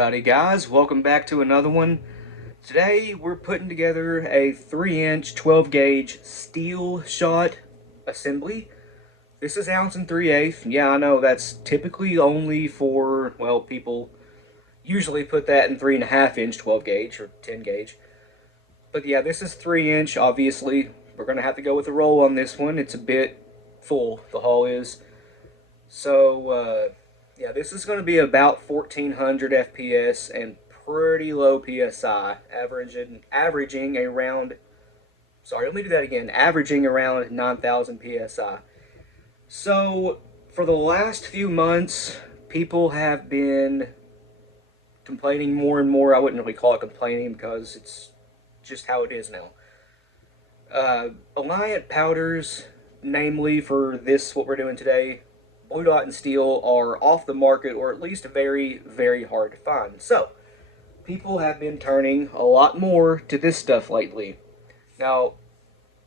Alrighty guys, welcome back to another one. Today we're putting together a 3-inch 12 gauge steel shot assembly. This is ounce and 3/8. Yeah, I know that's typically only for, well, people usually put that in 3.5-inch 12 gauge or 10 gauge. But yeah, this is 3-inch. Obviously, we're going to have to go with a roll on this one. It's a bit full, the hull is. So, yeah, this is going to be about 1400 FPS and pretty low PSI, averaging around, sorry, let me do that again, averaging around 9000 PSI. So, for the last few months, people have been complaining more and more. I wouldn't really call it complaining because it's just how it is now. Alliant powders, namely for this, what we're doing today, Blue Dot and Steel, are off the market, or at least very, very hard to find. So, people have been turning a lot more to this stuff lately. Now,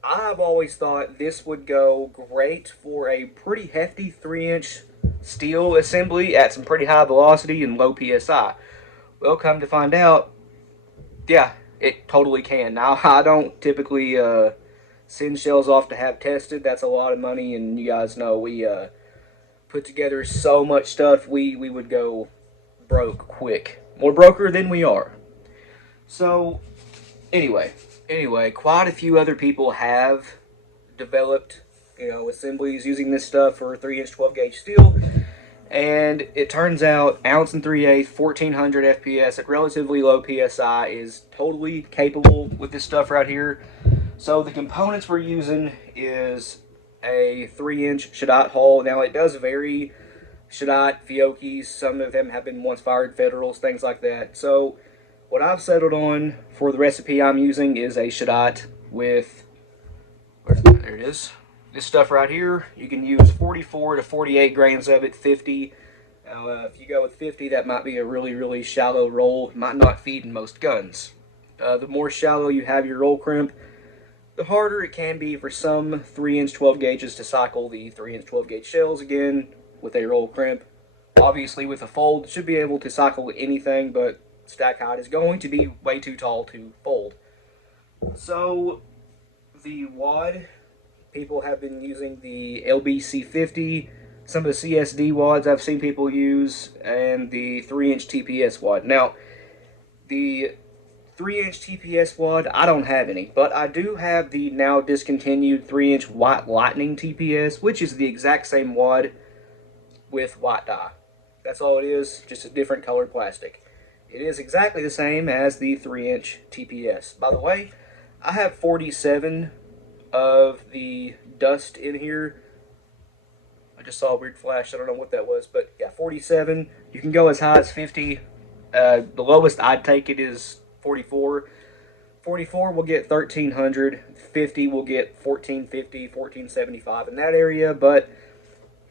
I've always thought this would go great for a pretty hefty 3-inch steel assembly at some pretty high velocity and low PSI. Well, come to find out, yeah, it totally can. Now, I don't typically send shells off to have tested. That's a lot of money, and you guys know we put together so much stuff, we would go broke quick. More broker than we are. So, anyway, quite a few other people have developed, assemblies using this stuff for 3-inch 12 gauge steel. And it turns out ounce and 3/8, 1400 FPS at relatively low PSI is totally capable with this stuff right here. So the components we're using is a 3-inch Shadot hull. Now it does vary. Shadot, Fiocchi's, some of them have been once fired Federals, things like that. So what I've settled on for the recipe I'm using is a Shadot with, there it is, this stuff right here. You can use 44 to 48 grains of it, 50. If you go with 50, that might be a really, really shallow roll. It might not feed in most guns. The more shallow you have your roll crimp, the harder it can be for some 3-inch 12 gauges to cycle the 3-inch 12 gauge shells again with a roll crimp. Obviously, with a fold, it should be able to cycle anything, but stack height is going to be way too tall to fold. So, the wad, people have been using the LBC50, some of the CSD wads I've seen people use, and the 3-inch TPS wad. Now, the 3-inch TPS wad, I don't have any, but I do have the now discontinued 3-inch White Lightning TPS, which is the exact same wad with white dye. That's all it is, just a different colored plastic. It is exactly the same as the 3-inch TPS. By the way, I have 47 of the dust in here. I just saw a weird flash, I don't know what that was, but yeah, 47. You can go as high as 50. The lowest I'd take it is 44. 44 will get 1300. 50 will get 1450, 1475 in that area, but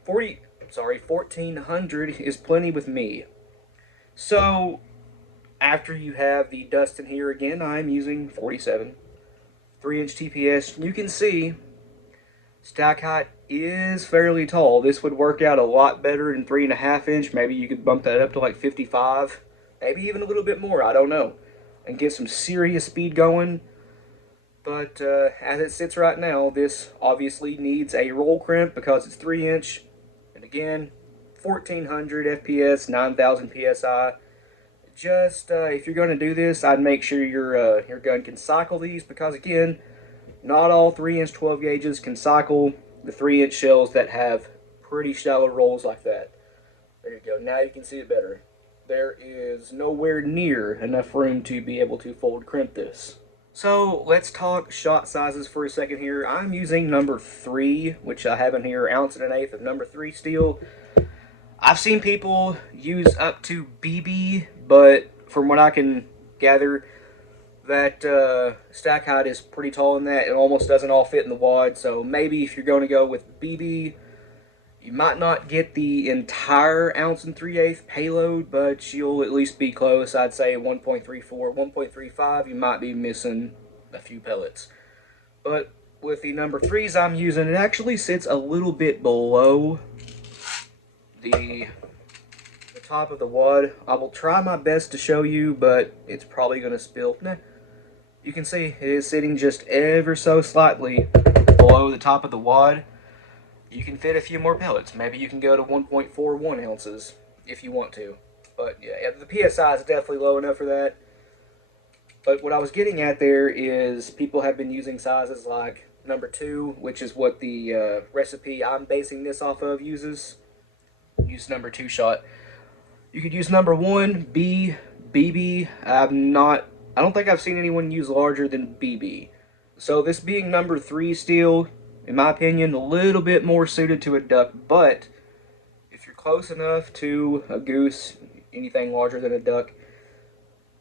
1400 is plenty with me. So, after you have the dust in here again, I'm using 47. 3-inch TPS. You can see stack height is fairly tall. This would work out a lot better in 3.5-inch. Maybe you could bump that up to like 55. Maybe even a little bit more. I don't know. And get some serious speed going. But as it sits right now, this obviously needs a roll crimp because it's 3-inch. And again, 1400 FPS, 9000 PSI. Just, if you're going to do this, I'd make sure your gun can cycle these because, again, not all 3-inch 12 gauges can cycle the 3-inch shells that have pretty shallow rolls like that. There you go. Now you can see it better. There is nowhere near enough room to be able to fold crimp this. So let's talk shot sizes for a second here. I'm using number 3, which I have in here, ounce and 1/8 of number 3 steel. I've seen people use up to BB, but from what I can gather, that stack height is pretty tall in that. It almost doesn't all fit in the wad, so maybe if you're going to go with BB, you might not get the entire ounce and 3/8 payload, but you'll at least be close. I'd say 1.34, 1.35, you might be missing a few pellets. But with the number 3s I'm using, it actually sits a little bit below the top of the wad. I will try my best to show you, but it's probably going to spill. Nah. You can see it is sitting just ever so slightly below the top of the wad. You can fit a few more pellets. Maybe you can go to 1.41 ounces if you want to. But yeah, the PSI is definitely low enough for that. But what I was getting at there is people have been using sizes like number 2, which is what the recipe I'm basing this off of uses. Use number 2 shot. You could use number 1, B, BB. I don't think I've seen anyone use larger than BB. So this being number 3 steel, in my opinion, a little bit more suited to a duck, but if you're close enough to a goose, anything larger than a duck,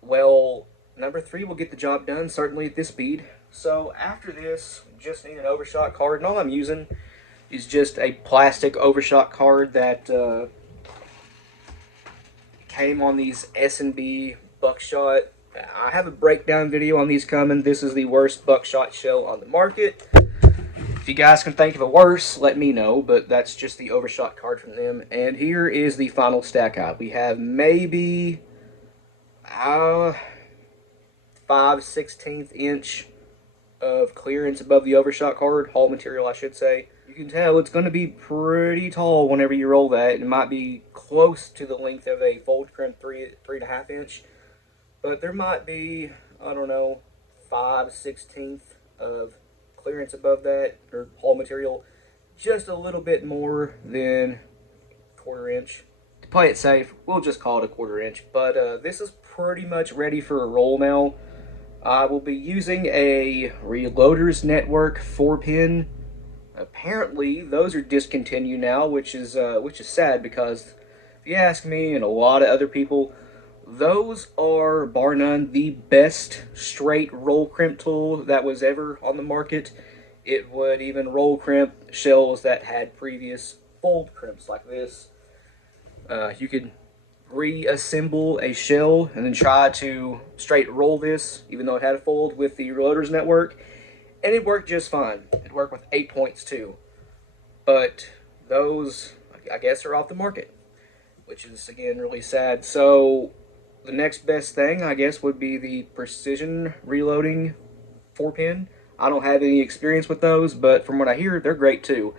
well, number 3 will get the job done, certainly at this speed. So after this, just need an overshot card, and all I'm using is just a plastic overshot card that came on these S&B buckshot. I have a breakdown video on these coming. This is the worst buckshot shell on the market. If you guys can think of a worse, let me know, but that's just the overshot card from them. And here is the final stack out. We have maybe 5/16 inch of clearance above the overshot card, hull material I should say. You can tell it's going to be pretty tall whenever you roll that. It might be close to the length of a fold crimp 3.5 inch. But there might be, I don't know, 5/16 of clearance above that, or hull material, just a little bit more than 1/4 inch. To play it safe, we'll just call it a 1/4 inch. But this is pretty much ready for a roll now. I will be using a Reloaders Network 4-pin. Apparently, those are discontinued now, which is sad because, if you ask me and a lot of other people, those are, bar none, the best straight roll crimp tool that was ever on the market. It would even roll crimp shells that had previous fold crimps like this. You could reassemble a shell and then try to straight roll this, even though it had a fold, with the Reloaders Network, and it worked just fine. It worked with 8 points too. But those, I guess, are off the market, which is, again, really sad. So the next best thing, I guess, would be the precision reloading 4-pin. I don't have any experience with those, but from what I hear, they're great too.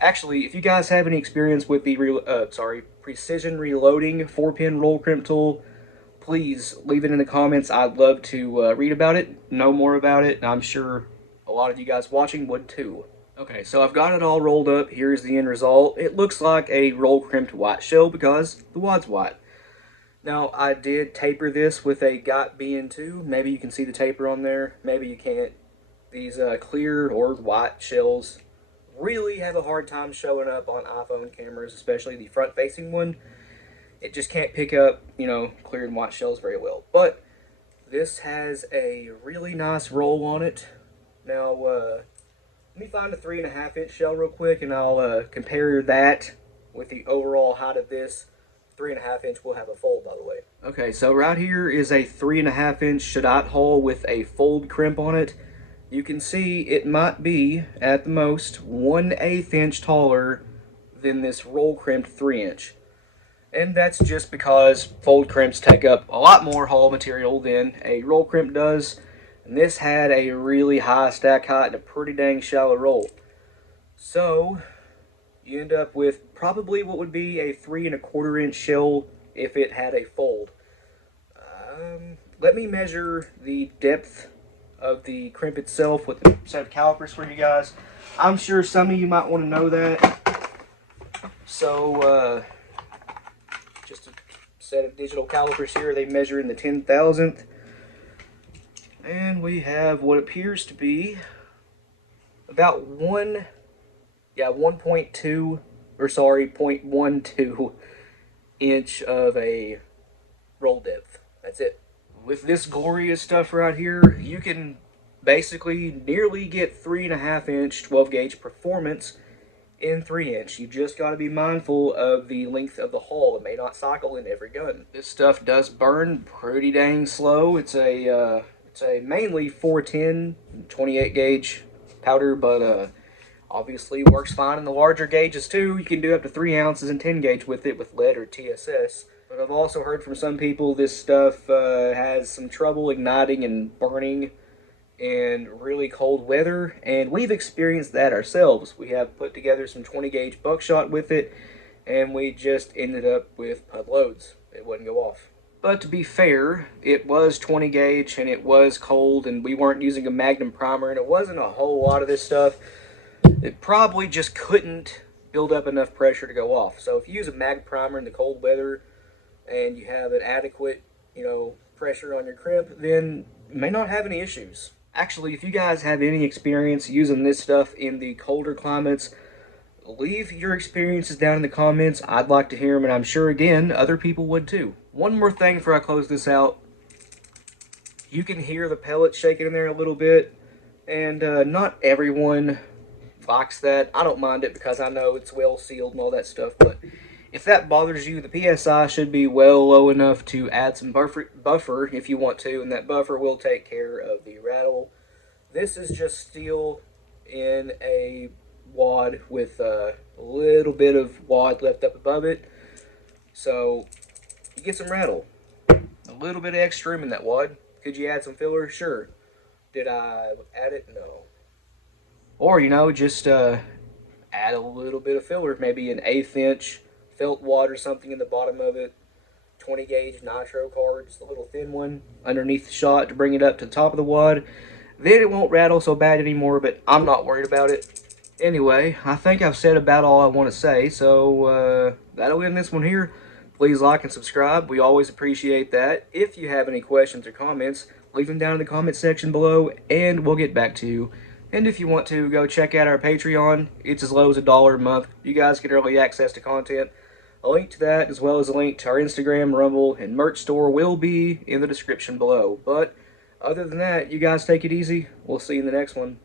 Actually, if you guys have any experience with the precision reloading 4-pin roll crimp tool, please leave it in the comments. I'd love to read about it, know more about it, and I'm sure a lot of you guys watching would too. Okay, so I've got it all rolled up. Here's the end result. It looks like a roll crimped white shell because the wad's white. Now, I did taper this with a GOT BN2. Maybe you can see the taper on there. Maybe you can't. These clear or white shells really have a hard time showing up on iPhone cameras, especially the front-facing one. It just can't pick up, clear and white shells very well. But this has a really nice roll on it. Now, let me find a 3.5 inch shell real quick, and I'll compare that with the overall height of this. 3.5 inch will have a fold, by the way. Okay, so right here is a 3.5 inch Shadite hull with a fold crimp on it. You can see it might be, at the most, 1/8 inch taller than this roll crimped 3 inch. And that's just because fold crimps take up a lot more hull material than a roll crimp does. And this had a really high stack height and a pretty dang shallow roll. So you end up with probably what would be a 3.25 inch shell if it had a fold. Let me measure the depth of the crimp itself with a set of calipers for you guys. I'm sure some of you might want to know that. So just a set of digital calipers here. They measure in the 10,000th. And we have what appears to be about 0.12 inch of a roll depth. That's it. With this glorious stuff right here, you can basically nearly get 3.5 inch 12 gauge performance in 3 inch. You just got to be mindful of the length of the hull. It may not cycle in every gun. This stuff does burn pretty dang slow. It's a mainly 410 28 gauge powder, but Obviously works fine in the larger gauges too. You can do up to 3 ounces and 10 gauge with it with lead or TSS. But I've also heard from some people this stuff has some trouble igniting and burning in really cold weather, and we've experienced that ourselves. We have put together some 20 gauge buckshot with it, and we just ended up with pud loads. It wouldn't go off. But to be fair, it was 20 gauge and it was cold, and we weren't using a Magnum primer, and it wasn't a whole lot of this stuff. It probably just couldn't build up enough pressure to go off. So if you use a mag primer in the cold weather and you have an adequate, pressure on your crimp, then you may not have any issues. Actually, if you guys have any experience using this stuff in the colder climates, leave your experiences down in the comments. I'd like to hear them, and I'm sure, again, other people would too. One more thing before I close this out. You can hear the pellets shaking in there a little bit, and not everyone likes that. I don't mind it because I know it's well sealed and all that stuff, but if that bothers you, the PSI should be well low enough to add some buffer if you want to, and that buffer will take care of the rattle. This is just steel in a wad with a little bit of wad left up above it, so you get some rattle. A little bit of extra room in that wad. Could you add some filler? Sure. Did I add it? No. Or, just add a little bit of filler, maybe an 1/8 inch felt wad or something in the bottom of it, 20 gauge nitro card, just a little thin one underneath the shot to bring it up to the top of the wad. Then it won't rattle so bad anymore, but I'm not worried about it. Anyway, I think I've said about all I want to say, so that'll end this one here. Please like and subscribe. We always appreciate that. If you have any questions or comments, leave them down in the comment section below, and we'll get back to you. And if you want to, go check out our Patreon. It's as low as $1 a month. You guys get early access to content. A link to that, as well as a link to our Instagram, Rumble, and merch store will be in the description below. But other than that, you guys take it easy. We'll see you in the next one.